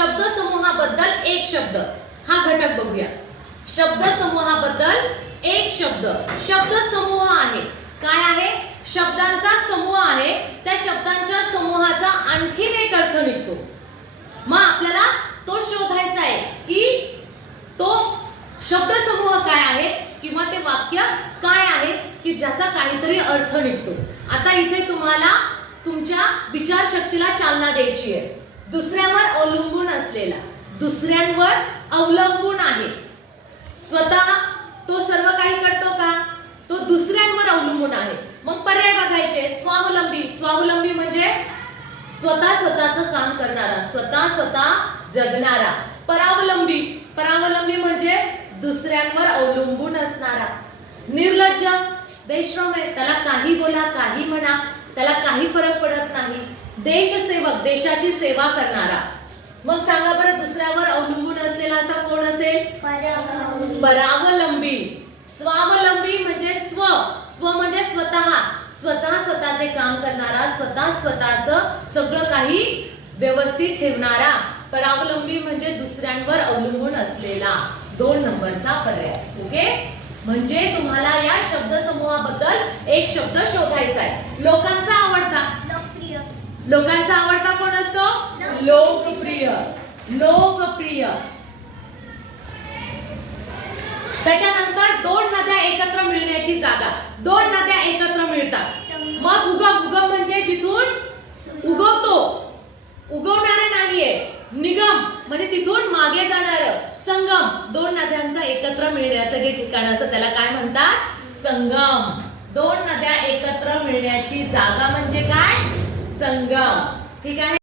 शब्द समूहाबद्दल एक शब्द हा घटक बघूया। शब्द समूहाबद्दल एक शब्द, शब्द समूह आहे, काय आहे? शब्दांचा समूह आहे। त्या शब्दांच्या समूहाचा आणखीन एक अर्थ निघतो। मग आपल्याला तो शोधायचा आहे की तो शब्द समूह काय आहे किंवा ते वाक्य काय आहे की ज्याचा काहीतरी अर्थ निघतो। आता इथे तुम्हाला तुमच्या विचारशक्तीला चालना द्यायची आहे। दुसऱ्यावर अवलंबून असलेला, दुसऱ्यांवर अवलंबून आहे, स्वतः तो सर्व काही करतो का? तो दुसऱ्यांवर अवलंबून आहे। मग पर्याय बघायचे। स्वावलंबी, स्वावलंबी म्हणजे स्वतः स्वतःचं काम करणारा, स्वतः जगणारा। परावलंबी, परावलंबी म्हणजे दुसऱ्यांवर अवलंबून असणारा। निर्लज्ज, बेशरम आहे, त्याला काही बोला काही म्हणा त्याला काही फरक पडत नाही। देशसेवक, देशाची सेवा करणारा। मग सांगा बरं दुसऱ्यावर अवलंबून असलेला असा कोण असेल? परावलंबी। स्वावलंबी म्हणजे स्व, स्व म्हणजे स्वतःचे काम करणारा, स्वतःचं सगळं काही व्यवस्थित ठेवणारा। परावलंबी म्हणजे दुसऱ्यांवर अवलंबून असलेला, 2 नंबरचा पर्याय। ओके, म्हणजे तुम्हाला या शब्द समूहाबद्दल एक शब्द शोधायचा आहे। लोकांचा आवडता, लोकप्रिय, लोकांचा आवडता कोण असतो? लोकप्रिय, लोकप्रिय। त्याच्यानंतर 2 नद्या एकत्र मिळण्याची जागा, 2 नद्या एकत्र मिळतात। मग उगम, उगम म्हणजे जिथून उगवतो, उगवणारे नाहीये। निगम म्हणजे तिथून मागे जाणार। संगम, 2 नद्यांचा एकत्र मिळण्याचं जे ठिकाण असतं त्याला काय म्हणतात? संगम। 2 नद्या एकत्र मिळण्याची जागा म्हणजे काय? संगम। ठीक आहे।